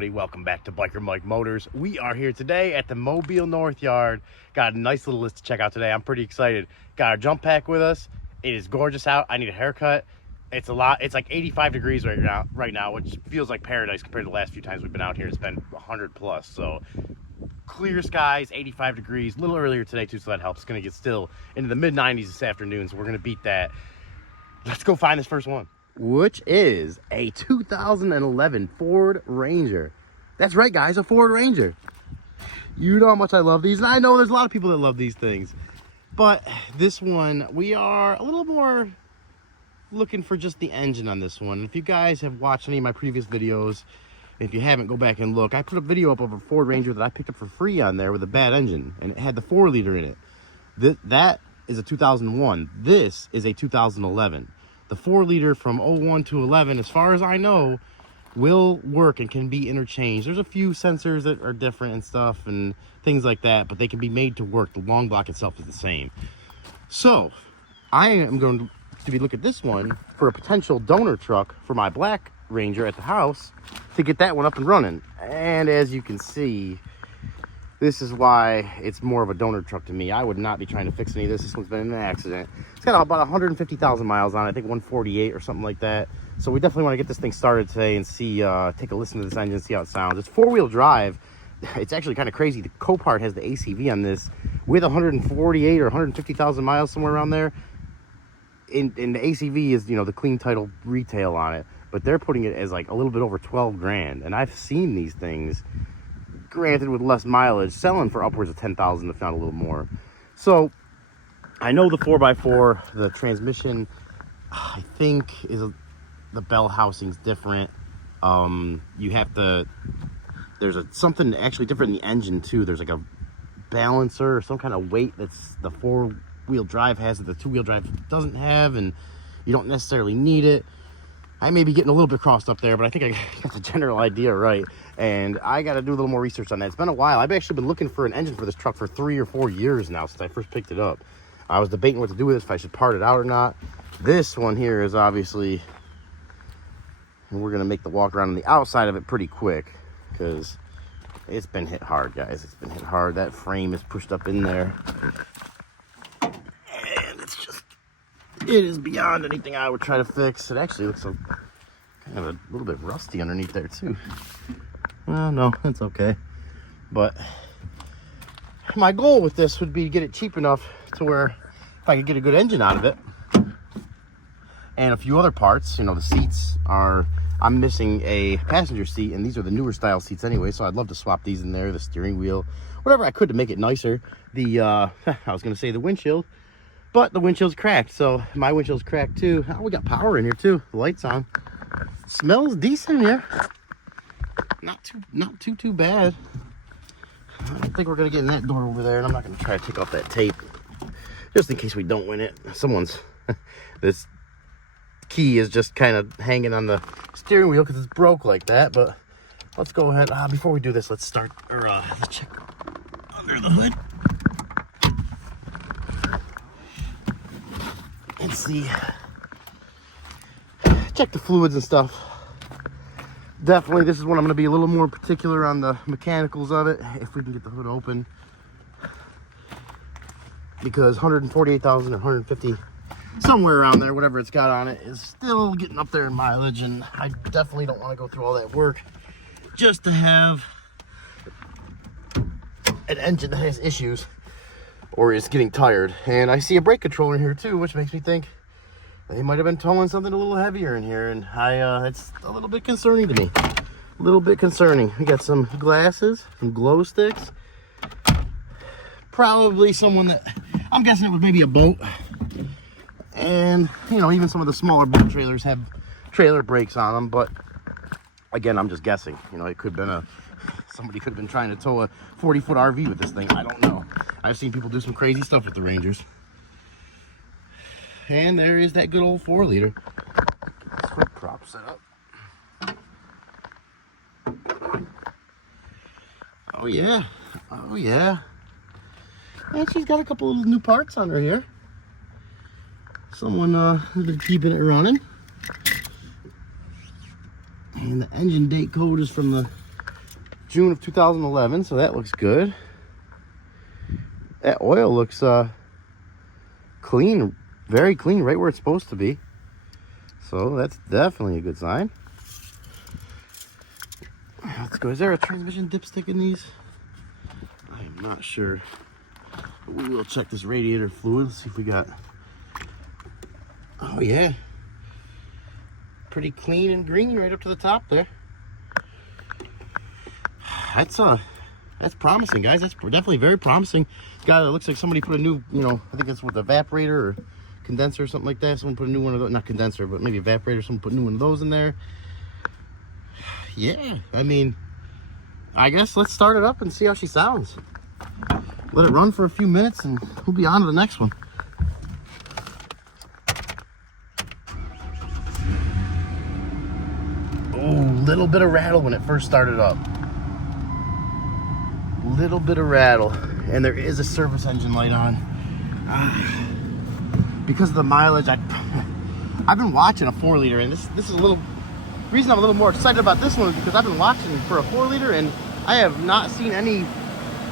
everybody? Welcome back to Biker Mike Motors. We are here today at the Mobile North Yard. Got a nice little list to check out today. I'm pretty excited. Got our jump pack with us. It is gorgeous out. I need a haircut. It's like 85 degrees right now, which feels like paradise compared to the last few times we've been out here. It's been 100 plus. So clear skies, 85 degrees. A little earlier today too, so that helps. It's gonna get still into the mid 90s this afternoon, so we're gonna beat that. Let's go find this first one, which is a 2011 Ford Ranger. That's right, guys, a Ford Ranger. You know how much I love these, and I know there's a lot of people that love these things. But this one, we are a little more looking for just the engine on this one. If you guys have watched any of my previous videos, if you haven't, go back and look. I put a video up of a Ford Ranger that I picked up for free on there with a bad engine, and it had the 4-liter in it. That is a 2001. This is a 2011. The 4-liter from 01 to 11, as far as I know, will work and can be interchanged. There's a few sensors that are different and stuff and things like that, but they can be made to work. The long block itself is the same. So I am going to be looking at this one for a potential donor truck for my black Ranger at the house to get that one up and running. And as you can see, this is why it's more of a donor truck to me. I would not be trying to fix any of this. This one's been in an accident. It's got about 150,000 miles on it. I think 148 or something like that. So we definitely want to get this thing started today and see, take a listen to this engine, see how it sounds. It's 4-wheel drive. It's actually kind of crazy. The Copart has the ACV on this with 148 or 150,000 miles, somewhere around there. And the ACV is, you know, the clean title retail on it. But they're putting it as like a little bit over 12 grand. And I've seen these things, granted with less mileage, selling for upwards of 10,000, if not a little more. So I know the 4x4, the transmission, I think the bell housing's different. You have to, there's something actually different in the engine too. There's like a balancer or some kind of weight that's the 4-wheel drive has that the 2-wheel drive doesn't have, and you don't necessarily need it. I may be getting a little bit crossed up there, but I think I got the general idea right. And I got to do a little more research on that. It's been a while. I've actually been looking for an engine for this truck for 3 or 4 years now since I first picked it up. I was debating what to do with this, if I should part it out or not. This one here is obviously, and we're going to make the walk around on the outside of it pretty quick because it's been hit hard, guys. It's been hit hard. That frame is pushed up in there. It is beyond anything I would try to fix. It actually looks kind of a little bit rusty underneath there too. Well, no, it's okay. But my goal with this would be to get it cheap enough to where if I could get a good engine out of it and a few other parts, you know, the seats are, I'm missing a passenger seat, and these are the newer style seats anyway, so I'd love to swap these in there, the steering wheel, whatever I could to make it nicer. The I was gonna say the windshield, but the windshield's cracked, so my windshield's cracked too. Oh, we got power in here too. The lights on. Smells decent in here. Not too bad. I don't think we're gonna get in that door over there, and I'm not gonna try to take off that tape, just in case we don't win it. This key is just kind of hanging on the steering wheel because it's broke like that. But let's go ahead. Before we do this, let's start, or let's check under the hood. Let's see, check the fluids and stuff. Definitely, this is when I'm going to be a little more particular on the mechanicals of it, if we can get the hood open. Because 148,000 or 150, somewhere around there, whatever it's got on it, is still getting up there in mileage. And I definitely don't want to go through all that work just to have an engine that has issues or is getting tired. And I see a brake controller in here too, which makes me think they might have been towing something a little heavier in here, and it's a little bit concerning to me. A little bit concerning. We got some glasses, some glow sticks. Probably someone that, I'm guessing it was maybe a boat. And, you know, even some of the smaller boat trailers have trailer brakes on them, but again, I'm just guessing. You know, it could have been somebody could have been trying to tow a 40-foot RV with this thing. I don't know. I've seen people do some crazy stuff with the Rangers. And there is that good old 4-liter. This foot prop set up. Oh yeah. Oh yeah. And she's got a couple of new parts on her here. Someone has been keeping it running. And the engine date code is from the June of 2011, so that looks good. That oil looks clean, very clean, right where it's supposed to be. So that's definitely a good sign. Let's go. Is there a transmission dipstick in these? I am not sure. But we will check this radiator fluid. Let's see if we got... Oh yeah. Pretty clean and green right up to the top there. That's promising, guys. That's definitely very promising. It looks like somebody put a new, I think it's with the evaporator or condenser or something like that. Someone put a new one of those, not condenser, but maybe evaporator. Someone put a new one of those in there. Yeah, I mean, I guess let's start it up and see how she sounds. Let it run for a few minutes and we'll be on to the next one. Oh, little bit of rattle when it first started up. Little bit of rattle, and there is a service engine light on. Because of the mileage, I've been watching a 4-liter, and this is a little reason I'm a little more excited about this one is because I've been watching for a 4-liter, and I have not seen any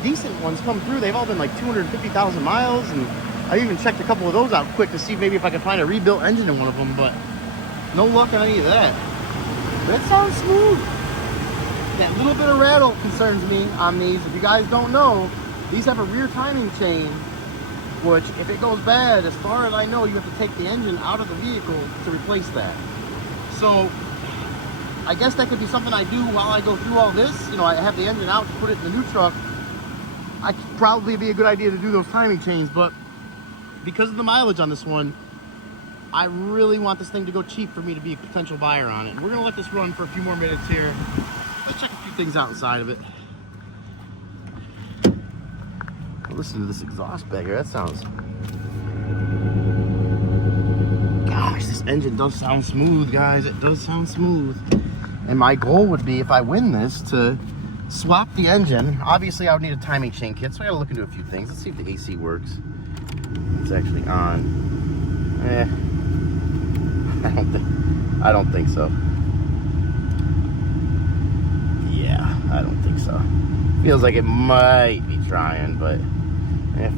decent ones come through. They've all been like 250,000 miles, and I even checked a couple of those out quick to see maybe if I could find a rebuilt engine in one of them, but no luck on any of that. That sounds smooth. That little bit of rattle concerns me on these. If you guys don't know, these have a rear timing chain, which if it goes bad, as far as I know, you have to take the engine out of the vehicle to replace that. So I guess that could be something I do while I go through all this. I have the engine out to put it in the new truck. I could probably be a good idea to do those timing chains, but because of the mileage on this one, I really want this thing to go cheap for me to be a potential buyer on it. And we're gonna let this run for a few more minutes here. Let's check a few things out inside of it. Listen to this exhaust back here. That sounds... Gosh, this engine does sound smooth, guys. It does sound smooth. And my goal would be, if I win this, to swap the engine. Obviously, I would need a timing chain kit, so I gotta look into a few things. Let's see if the AC works. It's actually on. I don't think so. Yeah, I don't think so. Feels like it might be trying, but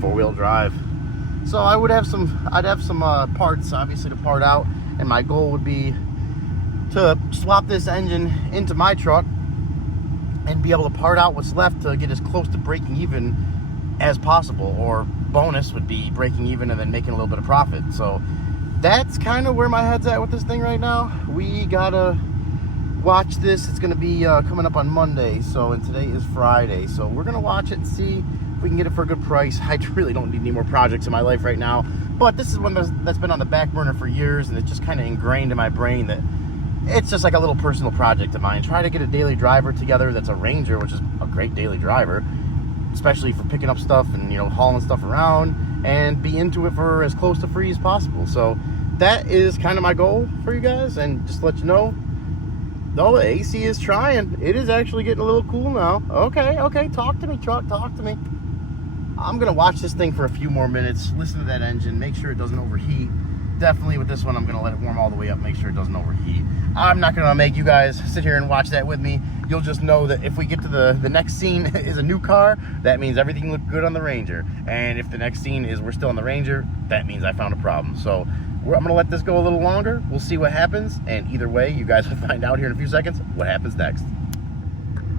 4-wheel drive. So I'd have some parts, obviously, to part out, and my goal would be to swap this engine into my truck and be able to part out what's left to get as close to breaking even as possible, or bonus would be breaking even and then making a little bit of profit. So that's kind of where my head's at with this thing right now. We gotta watch this. It's gonna be coming up on Monday, and today is Friday, so we're gonna watch it and see if we can get it for a good price. I really don't need any more projects in my life right now, but this is one that's been on the back burner for years, and it's just kind of ingrained in my brain that it's just like a little personal project of mine. Try to get a daily driver together that's a Ranger, which is a great daily driver, especially for picking up stuff and hauling stuff around, and be into it for as close to free as possible. So that is kind of my goal for you guys, and just to let you know, though, the AC is trying. It is actually getting a little cool now. Okay, talk to me, truck, talk to me. I'm gonna watch this thing for a few more minutes, listen to that engine, make sure it doesn't overheat. Definitely with this one, I'm gonna let it warm all the way up, make sure it doesn't overheat. I'm not gonna make you guys sit here and watch that with me. You'll just know that if we get to the next scene is a new car, that means everything looked good on the Ranger. And if the next scene is we're still on the Ranger, that means I found a problem. So I'm gonna let this go a little longer. We'll see what happens. And either way, you guys will find out here in a few seconds what happens next.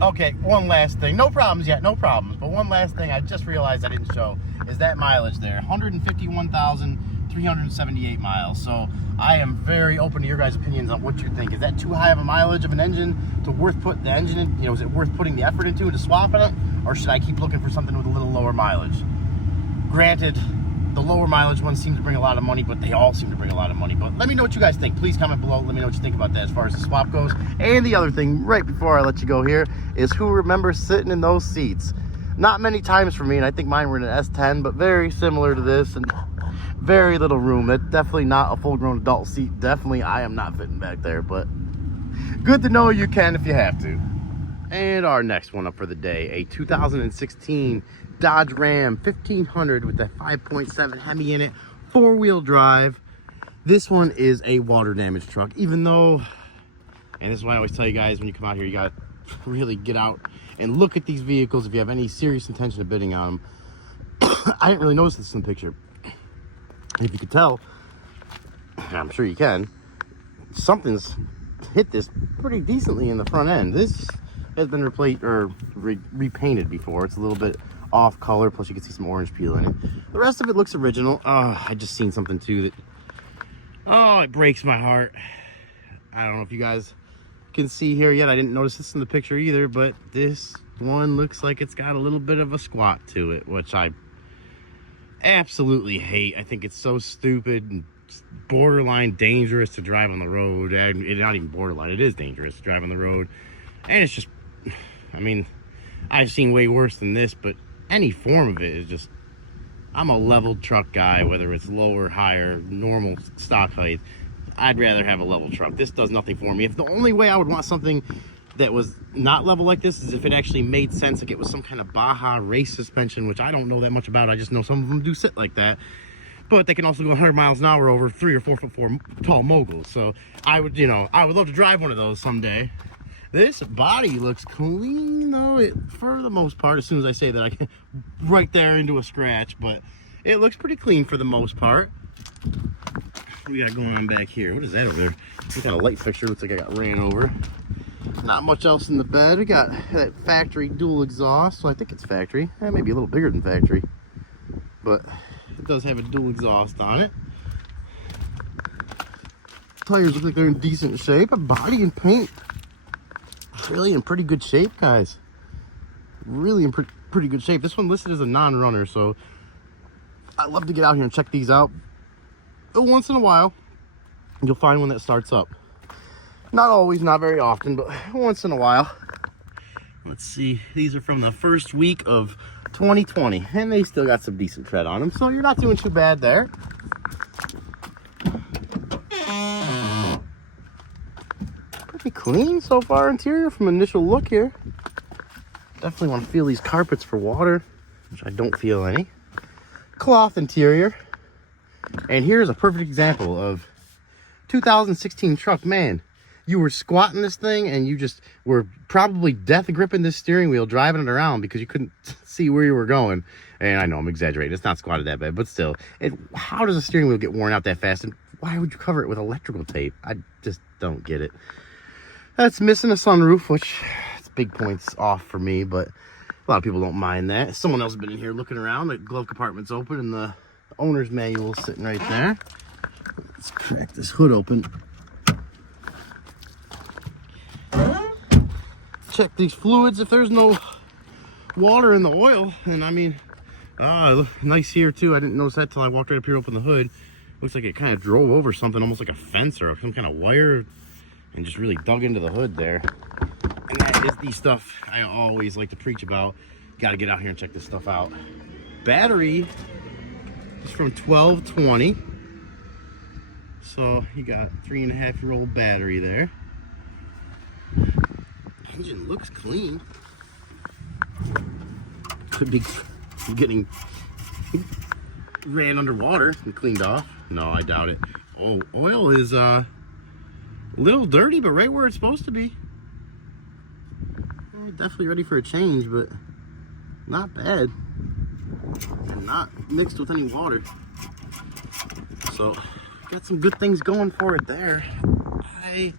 Okay, one last thing. No problems yet, no problems. But one last thing I just realized I didn't show is that mileage there. 151,378 miles. So I am very open to your guys' opinions on what you think. Is that too high of a mileage of an engine to worth putting the engine in? Is it worth putting the effort into to swapping it? Or should I keep looking for something with a little lower mileage? Granted, the lower mileage ones seem to bring a lot of money, but they all seem to bring a lot of money. But let me know what you guys think. Please comment below. Let me know what you think about that as far as the swap goes. And the other thing, right before I let you go here, is who remembers sitting in those seats? Not many times for me, and I think mine were in an S10, but very similar to this, and very little room. That's definitely not a full-grown adult seat. Definitely, I am not fitting back there, but good to know you can if you have to. And our next one up for the day, a 2016 Dodge Ram 1500 with that 5.7 Hemi in it, 4-wheel drive. This one is a water damage truck, even though, and this is why I always tell you guys, when you come out here, you got to really get out and look at these vehicles if you have any serious intention of bidding on them. I didn't really notice this in the picture. And if you could tell, I'm sure you can, something's hit this pretty decently in the front end. This has been repainted before. It's a little bit off color, plus you can see some orange peel in it. The rest of it looks original. I just seen something too that, it breaks my heart. I don't know if you guys can see here yet. I didn't notice this in the picture either, but this one looks like it's got a little bit of a squat to it, which I absolutely hate. I think it's so stupid and borderline dangerous to drive on the road. And it's not even borderline, it is dangerous to drive on the road. And it's just, I mean, I've seen way worse than this, but any form of it is just, I'm a leveled truck guy, whether it's lower, higher, normal stock height. I'd rather have a level truck. This does nothing for me. If the only way I would want something that was not level like this is if it actually made sense, like it was some kind of Baja race suspension, which I don't know that much about. I just know some of them do sit like that, but they can also go 100 miles an hour over 3 or 4'4" tall moguls. So I would love to drive one of those someday. This body looks clean though, for the most part. As soon as I say that, I get right there into a scratch, but it looks pretty clean for the most part. What we got going on back here? What is that over there? We got a light fixture. Looks like I got ran over. Not much else in the bed. We got that factory dual exhaust. So I think it's factory. Maybe a little bigger than factory, but it does have a dual exhaust on it. Tires look like they're in decent shape. Body and paint really in pretty good shape, guys. Really in pretty good shape. This one listed as a non-runner, so I love to get out here and check these out. But once in a while, you'll find one that starts up. Not always, not very often, but once in a while. Let's see. These are from the first week of 2020, and they still got some decent tread on them, so you're not doing too bad there. Pretty clean so far interior from initial look here. Definitely want to feel these carpets for water, which I don't feel any. Cloth interior. And here's a perfect example of 2016 truck. Man, you were squatting this thing and you just were probably death gripping this steering wheel, driving it around because you couldn't see where you were going. And I know I'm exaggerating, it's not squatted that bad, but still, how does a steering wheel get worn out that fast? And why would you cover it with electrical tape? I just don't get it. That's missing a sunroof, which it's big points off for me, but a lot of people don't mind that. Someone else has been in here looking around. The glove compartment's open and the owner's manual sitting right there. Let's crack this hood open. Check these fluids. If there's no water in the oil, and I mean, nice here too. I didn't notice that till I walked right up here, opened the hood. Looks like it kind of drove over something, almost like a fence or some kind of wire, and just really dug into the hood there. And that is the stuff I always like to preach about. Got to get out here and check this stuff out. Battery is from 1220. So you got 3.5-year-old battery there. Engine looks clean. Could be getting ran underwater and cleaned off. No, I doubt it. Oh, oil is a little dirty, but right where it's supposed to be. Definitely ready for a change, but not bad. And not mixed with any water. So got some good things going for it there. I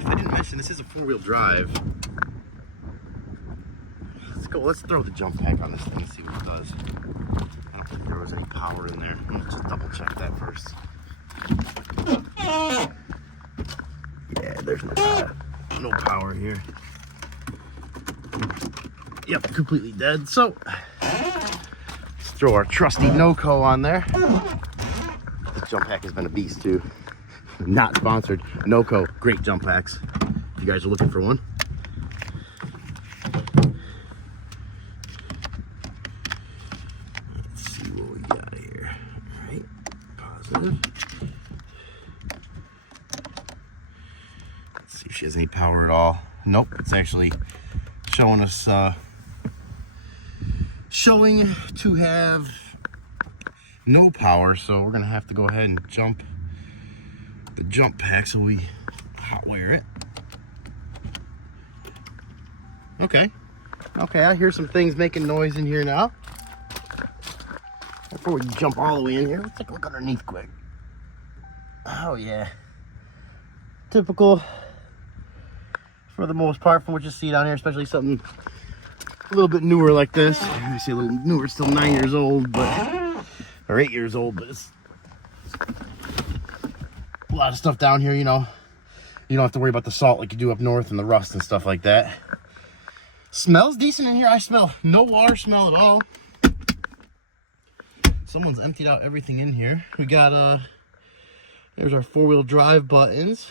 didn't mention this is a 4-wheel drive. Let's go. Let's throw the jump pack on this thing and see what it does. I don't think there was any power in there. Let's just double check that first. Yeah, there's no power here. Yep, completely dead. So let's throw our trusty NOCO on there. This jump pack has been a beast too. Not sponsored. NOCO, great jump packs. If you guys are looking for one. Let's see what we got here. All right, positive. Let's see if she has any power at all. Nope, it's actually showing us showing to have no power, so we're gonna have to go ahead and jump the jump pack so we hot wire it. Okay. Okay, I hear some things making noise in here now. Before we jump all the way in here, let's take a look underneath quick. Oh yeah. Typical for the most part from what you see down here, especially something a little bit newer like this. You see a little newer, still 9 years old, but or 8 years old, but it's a lot of stuff down here, you know. You don't have to worry about the salt like you do up north and the rust and stuff like that. Smells decent in here. I smell no water smell at all. Someone's emptied out everything in here. We got there's our 4-wheel drive buttons.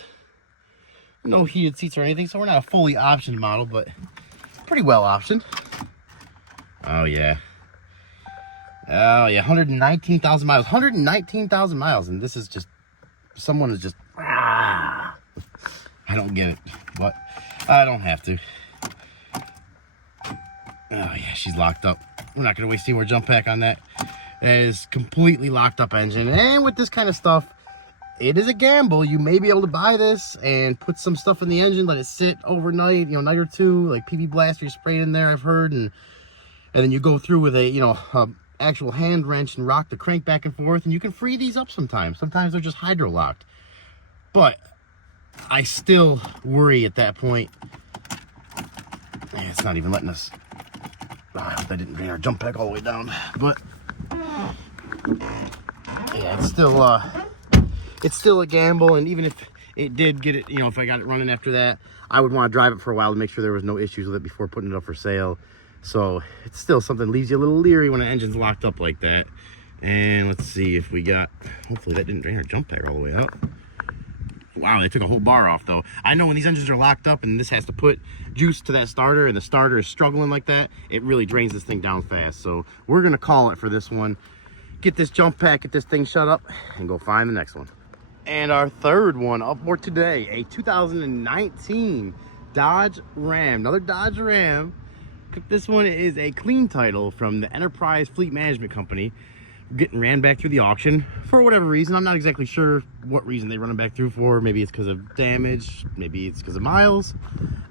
No heated seats or anything, so we're not a fully optioned model, but pretty well optioned. Oh yeah. Oh yeah, 119,000 miles. 119,000 miles, and this is just, someone is just, I don't get it, but I don't have to. Oh yeah, she's locked up. We're not gonna waste any more jump pack on that. That is completely locked up engine, and with this kind of stuff, it is a gamble. You may be able to buy this and put some stuff in the engine, let it sit overnight, you know, night or two, like PB Blaster, you spray it in there, I've heard, and then you go through with a, you know, actual hand wrench and rock the crank back and forth, and you can free these up sometimes. Sometimes they're just hydro locked. But I still worry at that point. Man, it's not even letting us. Oh, I hope that didn't bring our jump pack all the way down. But yeah, it's still a gamble, and even if it did get it, you know, if I got it running after that, I would want to drive it for a while to make sure there was no issues with it before putting it up for sale. So it's still something that leaves you a little leery when an engine's locked up like that. And let's see if we got, hopefully that didn't drain our jump pack all the way up. Wow, they took a whole bar off though. I know when these engines are locked up and this has to put juice to that starter and the starter is struggling like that, it really drains this thing down fast. So we're gonna call it for this one. Get this jump pack, get this thing shut up, and go find the next one. And our third one up for today, a 2019 Dodge Ram, another Dodge Ram. This one is a clean title from the Enterprise Fleet Management Company. Getting ran back through the auction for whatever reason. I'm not exactly sure what reason they run them back through for. Maybe it's because of damage, maybe it's because of miles.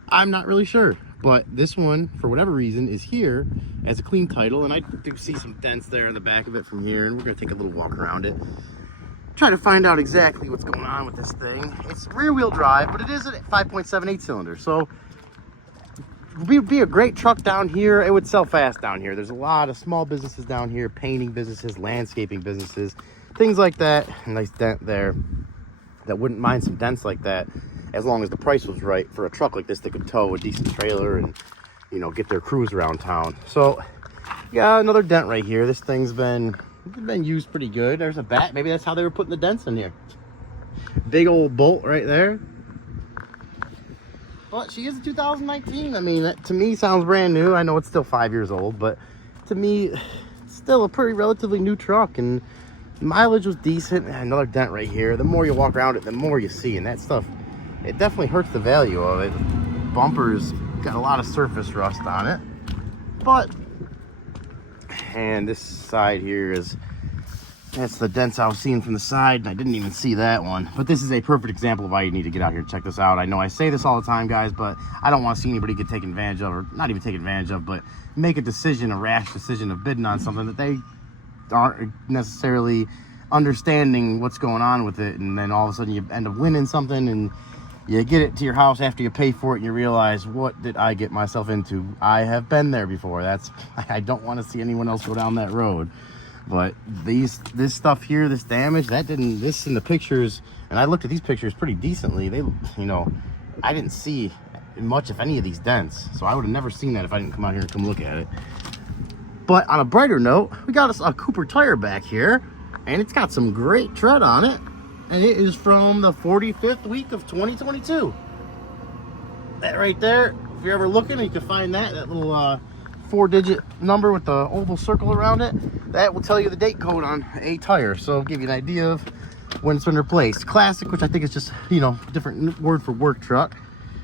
I'm not really sure. But this one, for whatever reason, is here as a clean title, and I do see some dents there in the back of it from here, and we're going to take a little walk around it. Try to find out exactly what's going on with this thing. It's rear-wheel drive, but it is a 5.78 cylinder, so it'd be a great truck down here. It would sell fast down here. There's a lot of small businesses down here, painting businesses, landscaping businesses, things like that. A nice dent there that wouldn't mind some dents like that, as long as the price was right for a truck like this that could tow a decent trailer and, you know, get their crews around town. So yeah, another dent right here. This thing's been used pretty good. There's a bat. Maybe that's how they were putting the dents in here. Big old bolt right there. But she is a 2019. I mean, that to me sounds brand new. I know it's still 5 years old, but to me, it's still a pretty relatively new truck, and mileage was decent. Another dent right here. The more you walk around it, the more you see, and that stuff, it definitely hurts the value of it. Bumper's got a lot of surface rust on it, but, and this side here is, that's the dents I was seeing from the side, and I didn't even see that one. But this is a perfect example of why you need to get out here and check this out. I know I say this all the time, guys, but I don't want to see anybody get taken advantage of, or not even taken advantage of, but make a decision, a rash decision of bidding on something that they aren't necessarily understanding what's going on with it, and then all of a sudden you end up winning something, and you get it to your house after you pay for it, and you realize, what did I get myself into? I have been there before. I don't want to see anyone else go down that road. But this stuff here, this damage, this in the pictures, and I looked at these pictures pretty decently. They, you know, I didn't see much, if any, of these dents. So I would have never seen that if I didn't come out here and come look at it. But on a brighter note, we got a Cooper tire back here, and it's got some great tread on it. And it is from the 45th week of 2022. That right there, if you're ever looking, you can find that little 4-digit number with the oval circle around it. That will tell you the date code on a tire, so it'll give you an idea of when it's been replaced. Classic, which I think is just, you know, different word for work truck.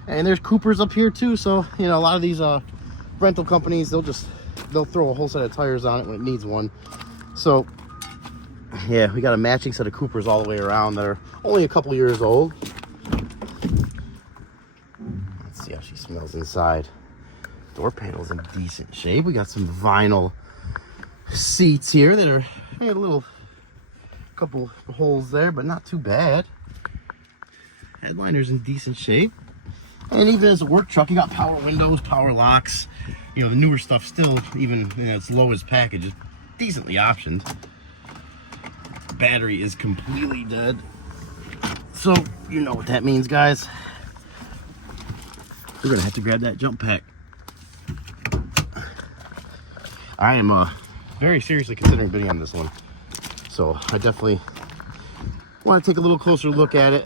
And there's Coopers up here too, so, you know, a lot of these rental companies, they'll throw a whole set of tires on it when it needs one. So yeah, we got a matching set of Coopers all the way around that are only a couple years old. Let's see how she smells inside. Door panel's in decent shape. We got some vinyl seats here that are a little couple holes there, but not too bad. Headliner's in decent shape. And even as a work truck, you got power windows, power locks. You know, the newer stuff still, even in its lowest package, is decently optioned. Battery is completely dead. So, you know what that means, guys. We're gonna have to grab that jump pack. I am very seriously considering bidding on this one. So I definitely want to take a little closer look at it.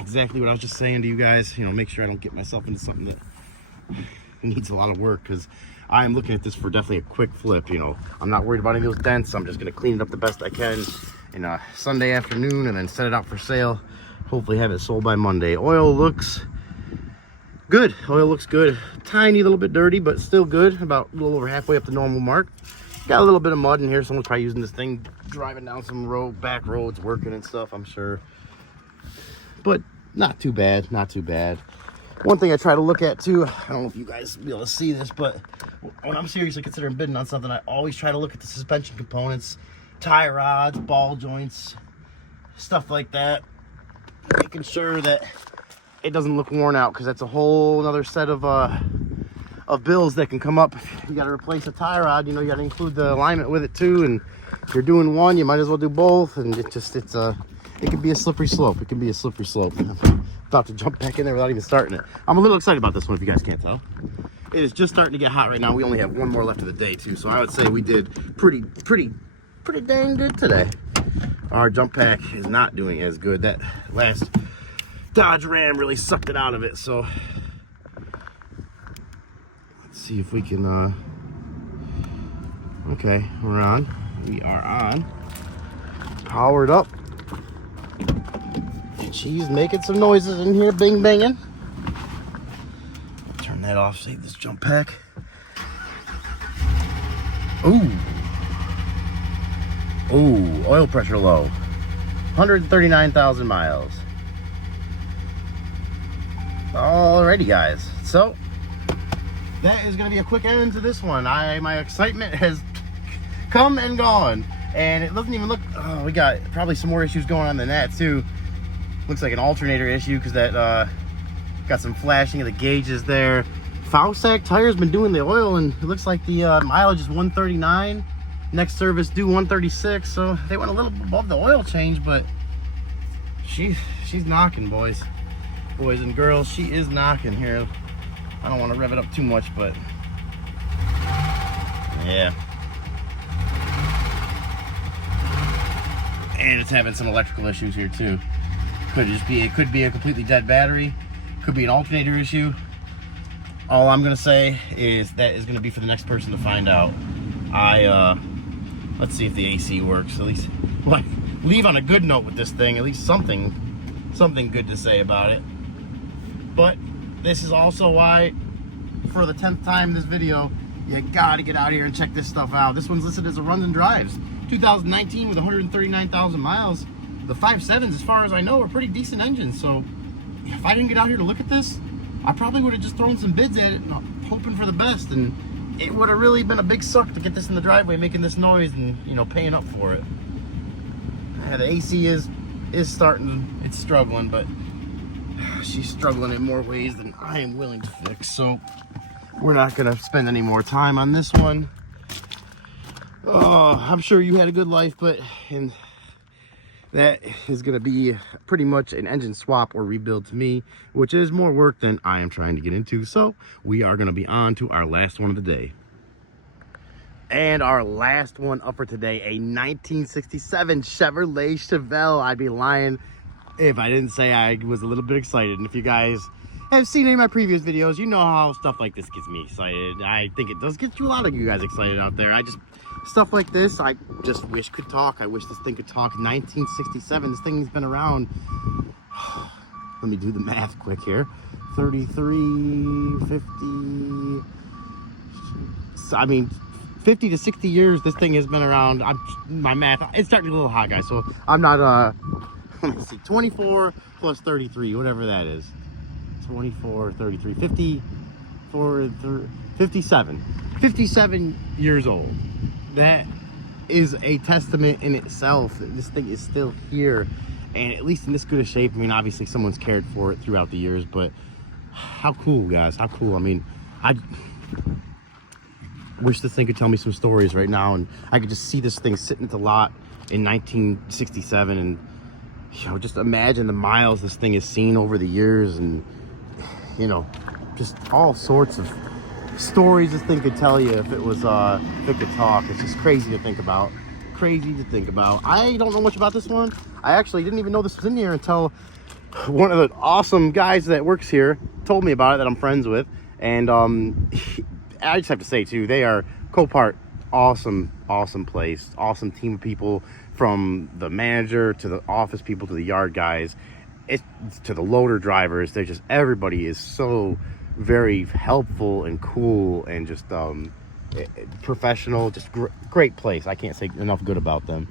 Exactly what I was just saying to you guys, you know, make sure I don't get myself into something that needs a lot of work, because I am looking at this for definitely a quick flip. You know, I'm not worried about any of those dents. I'm just going to clean it up the best I can in a Sunday afternoon and then set it out for sale. Hopefully have it sold by Monday. Oil looks good. Oil looks good. Tiny little bit dirty, but still good. About a little over halfway up the normal mark. Got a little bit of mud in here. Someone's probably using this thing, driving down some back roads, working and stuff, I'm sure. But not too bad, not too bad. One thing I try to look at too, I don't know if you guys will be able to see this, but when I'm seriously considering bidding on something, I always try to look at the suspension components, tie rods, ball joints, stuff like that. Making sure that it doesn't look worn out, because that's a whole other set of bills that can come up. You got to replace a tie rod, you know, you got to include the alignment with it too, and if you're doing one, you might as well do both, and it can be a slippery slope. It can be a slippery slope. I'm about to jump back in there without even starting it. I'm a little excited about this one, if you guys can't tell. It is just starting to get hot right now. We only have one more left of the day too, so I would say we did pretty dang good today. Our jump pack is not doing as good. That last Dodge Ram really sucked it out of it, so let's see if we can okay, we're on. We are on. Powered up. And she's making some noises in here, bing banging. Turn that off, save this jump pack. Ooh. Ooh, oil pressure low. 139,000 miles. Alrighty, guys. So, that is going to be a quick end to this one. My excitement has come and gone. And it doesn't even look, oh, we got probably some more issues going on than that too. Looks like an alternator issue, because that got some flashing of the gauges there. Foul sack tire's been doing the oil, and it looks like the mileage is 139. Next service due 136, so they went a little above the oil change, but she's knocking, boys and girls. She is knocking here. I don't want to rev it up too much, but yeah. And it's having some electrical issues here too. It could be a completely dead battery, could be an alternator issue. All I'm gonna say is that is gonna be for the next person to find out. Let's see if the AC works. At least leave on a good note with this thing. At least something good to say about it. But this is also why, for the 10th time in this video, you gotta get out here and check this stuff out. This one's listed as a runs and drives. 2019 with 139,000 miles. The 5.7s, as far as I know, are pretty decent engines. So if I didn't get out here to look at this, I probably would have just thrown some bids at it and hoping for the best. And it would have really been a big suck to get this in the driveway making this noise and, you know, paying up for it. Yeah, the AC is starting, it's struggling, but she's struggling in more ways than I am willing to fix. So we're not gonna spend any more time on this one. Oh, I'm sure you had a good life, but that is going to be pretty much an engine swap or rebuild to me, which is more work than I am trying to get into. So we are going to be on to our last one of the day. And our last one up for today, a 1967 Chevrolet Chevelle. I'd be lying if I didn't say I was a little bit excited. And if you guys have seen any of my previous videos, you know how stuff like this gets me excited. I think it does get you a lot of you guys excited out there. Stuff like this, I just wish could talk. I wish this thing could talk. 1967, this thing's been around. Let me do the math quick here. 33, 50, I mean, 50 to 60 years this thing has been around. My math, it's starting to get a little hot, guys, so I'm not, let me see, 24 plus 33, whatever that is. 24, 33, 54, 57. 57 years old. That is a testament in itself. This thing is still here, and at least in this good a shape. I mean, obviously someone's cared for it throughout the years, but how cool, guys, how cool. I mean, I wish this thing could tell me some stories right now, and I could just see this thing sitting at the lot in 1967, and you know, just imagine the miles this thing has seen over the years, and you know, just all sorts of stories this thing could tell you if it was if it could talk. It's just crazy to think about. Crazy to think about. I don't know much about this one. I actually didn't even know this was in here until one of the awesome guys that works here told me about it, that I'm friends with. And I just have to say too, they are Copart. Awesome place, awesome team of people, from the manager to the office people to the yard guys, to the loader drivers. They're just, everybody is so very helpful and cool, and just professional. Just great place. I can't say enough good about them.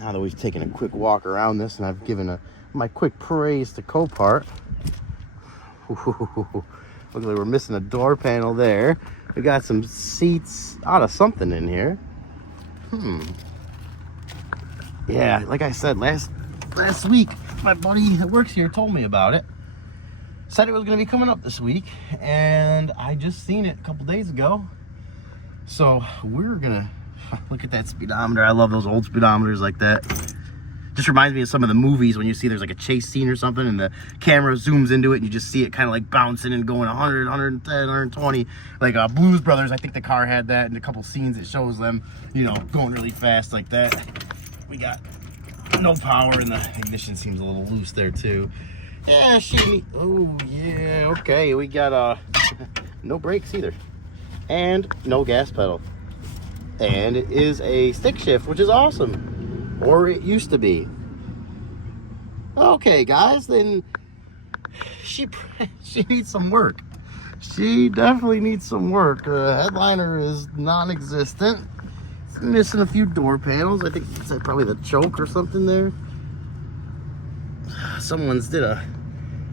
Now that we've taken a quick walk around this, and I've given my quick praise to Copart. Looks like we're missing a door panel there. We got some seats out of something in here. Yeah, like I said last week, my buddy that works here told me about it. Said it was going to be coming up this week, and I just seen it a couple days ago. So we're gonna look at that speedometer. I love those old speedometers like that. Just reminds me of some of the movies when you see there's like a chase scene or something, and the camera zooms into it, and you just see it kind of like bouncing and going 100, 110, 120. Like Blues Brothers, I think the car had that in a couple scenes. It shows them, you know, going really fast like that. We got no power, and the ignition seems a little loose there too. Yeah, oh yeah, okay. We got no brakes either, and no gas pedal, and it is a stick shift, which is awesome, or it used to be. Okay, guys, then she needs some work. She definitely needs some work. Her headliner is non-existent. It's missing a few door panels. I think it's probably the choke or something there. Someone's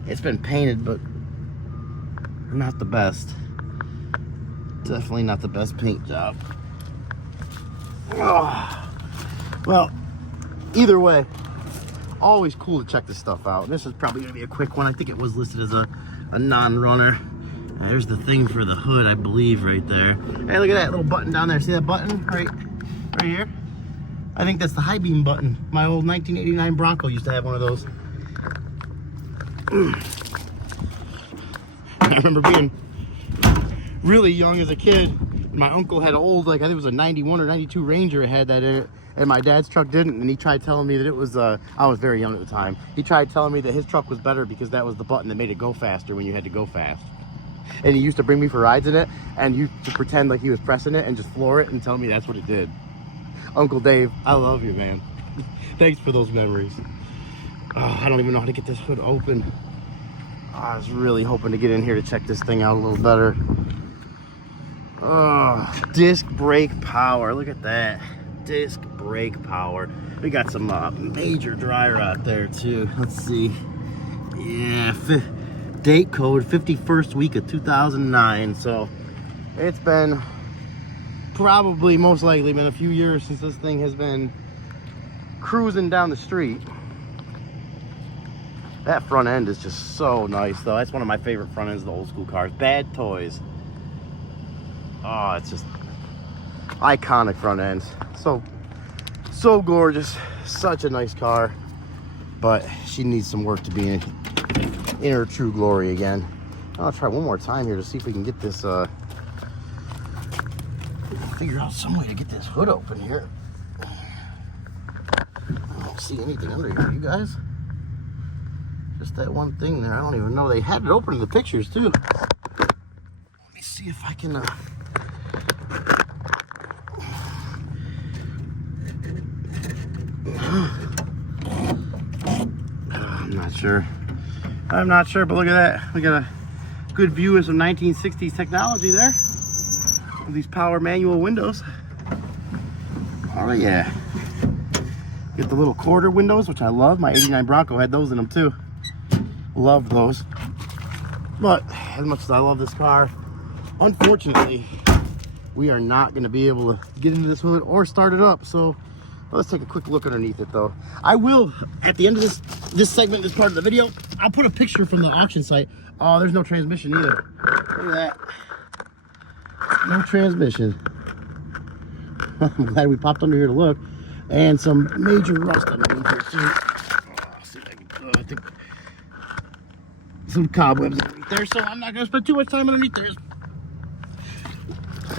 it's been painted, but not the best. Definitely not the best paint job. Oh. Well, either way, always cool to check this stuff out. This is probably gonna be a quick one. I think it was listed as a non-runner. There's the thing for the hood, I believe, right there. Hey, look at that little button down there. See that button right here? I think that's the high beam button. My old 1989 Bronco used to have one of those. I remember being really young as a kid. My uncle had an old, like I think it was a 91 or 92 Ranger. It had that in it, and my dad's truck didn't. And he tried telling me that it was, I was very young at the time. He tried telling me that his truck was better because that was the button that made it go faster when you had to go fast. And he used to bring me for rides in it, and used to pretend like he was pressing it and just floor it and tell me that's what it did. Uncle Dave, I love you, man. Thanks for those memories. Oh, I don't even know how to get this hood open. I was really hoping to get in here to check this thing out a little better. Oh, disc brake power. Look at that. Disc brake power. We got some major dry rot there too. Let's see. Yeah, date code 51st week of 2009. So it's been probably, most likely been a few years since this thing has been cruising down the street. That front end is just so nice though. That's one of my favorite front ends of the old school cars. Bad Toys. Oh, it's just iconic front ends. So gorgeous. Such a nice car. But she needs some work to be in her true glory again. I'll try one more time here to see if we can get this figure out some way to get this hood open here. I don't see anything under here, you guys. Just that one thing there. I don't even know they had it open in the pictures too. Let me see if I can I'm not sure, but look at that. We got a good view of some 1960s technology there with these power manual windows. Oh yeah. Get the little quarter windows, which I love. My 89 Bronco had those in them too. Love those. But as much as I love this car, unfortunately, we are not going to be able to get into this hood or start it up. So let's take a quick look underneath it though. I will, at the end of this segment, this part of the video, I'll put a picture from the auction site. Oh, there's no transmission either. Look at that. No transmission. I'm glad we popped under here to look. And some major rust underneath here too. Oh, see if I can, I think some cobwebs underneath there, so I'm not going to spend too much time underneath there.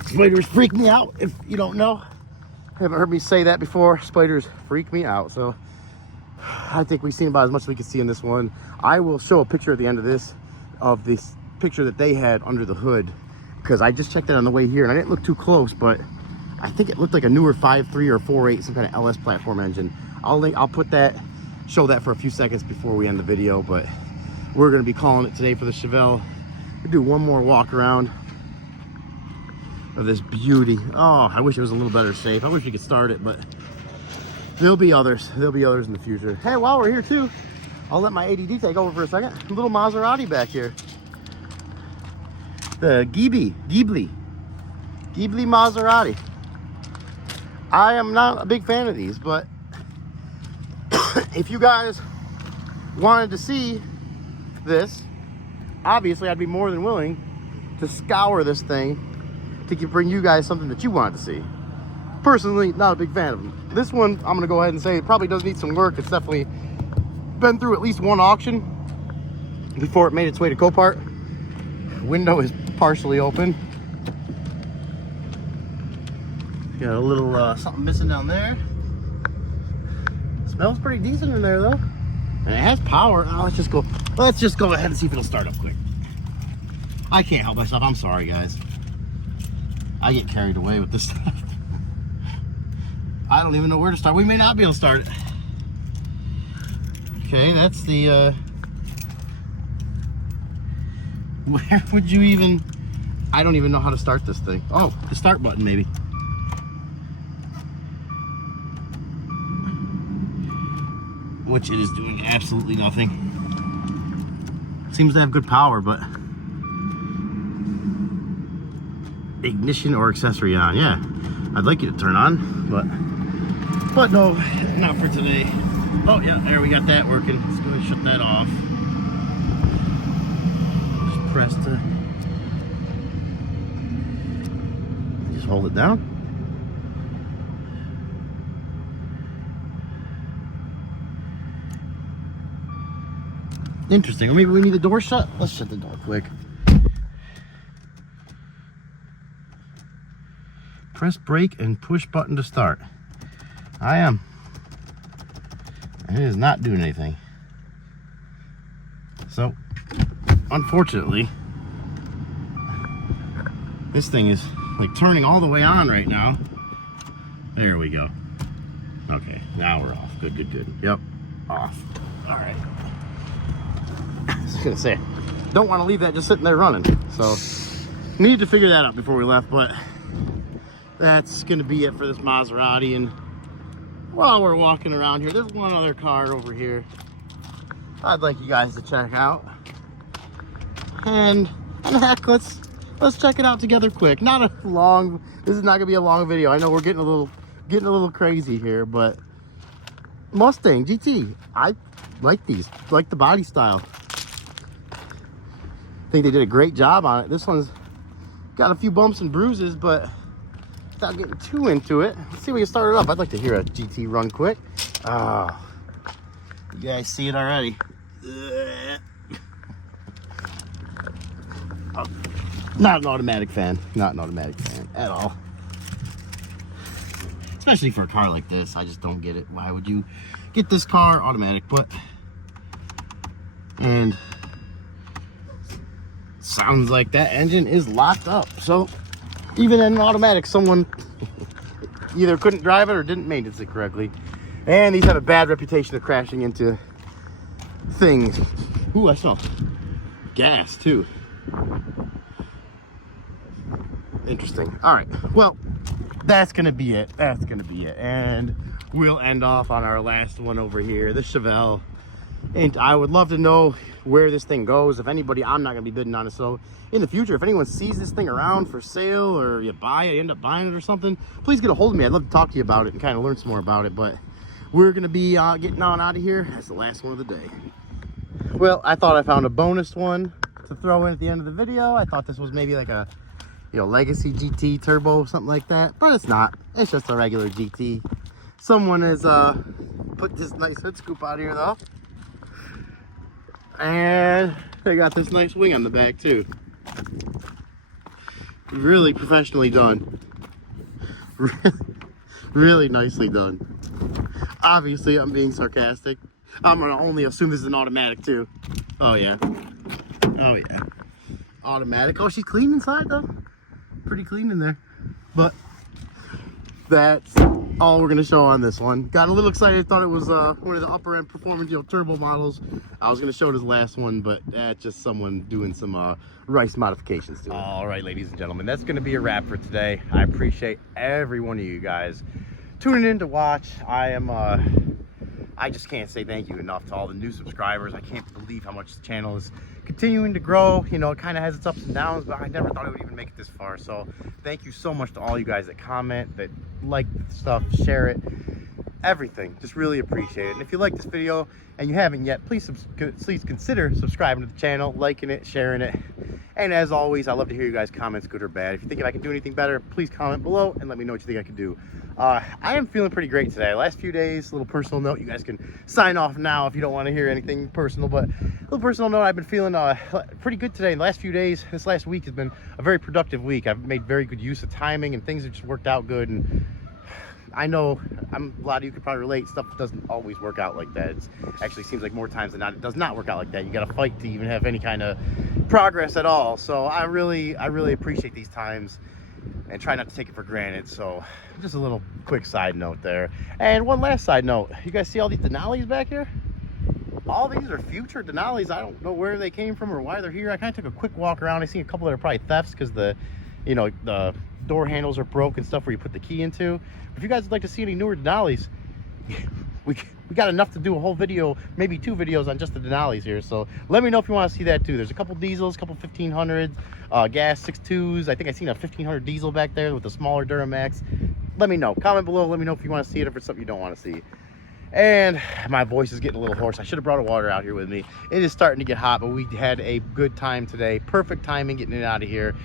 Spiders freak me out, if you don't know. Haven't heard me say that before. Spiders freak me out. So I think we've seen about as much as we can see in this one. I will show a picture at the end of this picture that they had under the hood, because I just checked it on the way here and I didn't look too close, but I think it looked like a newer 5.3 or 4.8, some kind of LS platform engine. I'll put that, show that for a few seconds before we end the video. But we're going to be calling it today for the Chevelle. We'll do one more walk around of this beauty. Oh, I wish it was a little better shape. I wish we could start it, but there'll be others. There'll be others in the future. Hey, while we're here too, I'll let my ADD take over for a second. A little Maserati back here. The Ghibli Maserati. I am not a big fan of these, but if you guys wanted to see this, obviously I'd be more than willing to scour this thing to bring you guys something that you wanted to see. Personally, not a big fan of them. This one, I'm gonna go ahead and say it probably does need some work. It's definitely been through at least one auction before it made its way to Copart. Window is partially open. Got a little something missing down there. Smells pretty decent in there though. And it has power. Oh, let's just go ahead and see if it'll start up quick. I can't help myself. I'm sorry, guys. I get carried away with this stuff. I don't even know where to start. We may not be able to start it. Okay, that's the where would you even, I don't even know how to start this thing. Oh, the start button maybe. Which it is doing absolutely nothing. Seems to have good power, but ignition or accessory on. Yeah, I'd like you to turn on, but no, not for today. Oh yeah, there we got that working. Let's go ahead and shut that off. Just press to, just hold it down. Interesting. Or maybe we need the door shut. Let's shut the door quick. Press brake and push button to start. I am. And it is not doing anything. So, unfortunately, this thing is like turning all the way on right now. There we go. Okay, now we're off. Good, good, good. Yep, off. All right. I was gonna say, don't want to leave that just sitting there running. So, needed to figure that out before we left, but that's gonna be it for this Maserati. And while we're walking around here, there's one other car over here I'd like you guys to check out. And heck, let's check it out together quick. Not a long, this is not gonna be a long video. I know we're getting a little crazy here, but Mustang GT, I like these, like the body style. I think they did a great job on it. This one's got a few bumps and bruises, but without getting too into it, let's see if we can start it up. I'd like to hear a GT run quick. You guys see it already. Not an automatic fan. Not an automatic fan at all. Especially for a car like this. I just don't get it. Why would you get this car automatic? But, and sounds like that engine is locked up. So even in an automatic, someone either couldn't drive it or didn't maintenance it correctly. And these have a bad reputation of crashing into things. Ooh, I saw gas too. Interesting. All right, well, that's gonna be it. That's gonna be it. And we'll end off on our last one over here, the Chevelle. And I would love to know where this thing goes. If anybody, I'm not gonna be bidding on it. So in the future, if anyone sees this thing around for sale, or you buy it, you end up buying it or something, please get a hold of me. I'd love to talk to you about it and kind of learn some more about it. But we're gonna be getting on out of here. That's the last one of the day. Well, I thought I found a bonus one to throw in at the end of the video. I thought this was maybe like a, Legacy GT Turbo, something like that, but it's not. It's just a regular GT. Someone has put this nice hood scoop out here though, and they got this nice wing on the back too. Really professionally done. Really nicely done. Obviously, I'm being sarcastic. I'm gonna only assume this is an automatic too. Oh yeah. Oh yeah. Automatic. Oh, she's clean inside though. Pretty clean in there. But that's all we're gonna show on this one. Got a little excited. Thought it was one of the upper end performance, turbo models. I was gonna show this last one, but that's just someone doing some rice modifications to it. All right, ladies and gentlemen, that's gonna be a wrap for today. I appreciate every one of you guys tuning in to watch. I just can't say thank you enough to all the new subscribers. I can't believe how much the channel is continuing to grow. It kind of has its ups and downs, but I never thought it would even make it this far. So thank you so much to all you guys that comment, that like stuff, share it, everything. Just really appreciate it. And if you like this video and you haven't yet, please consider subscribing to the channel, liking it, sharing it. And as always, I love to hear you guys' comments, good or bad. If you think I can do anything better, please comment below and let me know what you think I can do. I am feeling pretty great today. Last few days, a little personal note. You guys can sign off now if you don't want to hear anything personal, but a little personal note. I've been feeling pretty good today. The last few days, this last week has been a very productive week. I've made very good use of timing and things have just worked out good. And I know a lot of you could probably relate. Stuff doesn't always work out like that. It actually seems like more times than not, it does not work out like that. You got to fight to even have any kind of progress at all. So I really appreciate these times and try not to take it for granted. So just a little quick side note there. And one last side note, you guys see all these Denali's back here? All these are future Denali's. I don't know where they came from or why they're here. I kind of took a quick walk around. I seen a couple that are probably thefts because the door handles are broken, stuff where you put the key into. If you guys would like to see any newer Denali's, we got enough to do a whole video, maybe 2 videos on just the Denali's here. So let me know if you want to see that too. There's a couple diesels, a couple 1500s, gas 6.2s. I think I seen a 1500 diesel back there with a smaller Duramax. Let me know. Comment below. Let me know if you want to see it, if it's something you don't want to see. And my voice is getting a little hoarse. I should have brought a water out here with me. It is starting to get hot, but we had a good time today. Perfect timing getting it out of here.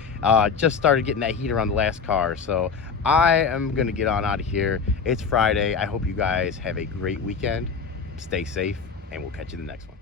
Just started getting that heat around the last car. So I am going to get on out of here. It's Friday. I hope you guys have a great weekend. Stay safe, and we'll catch you in the next one.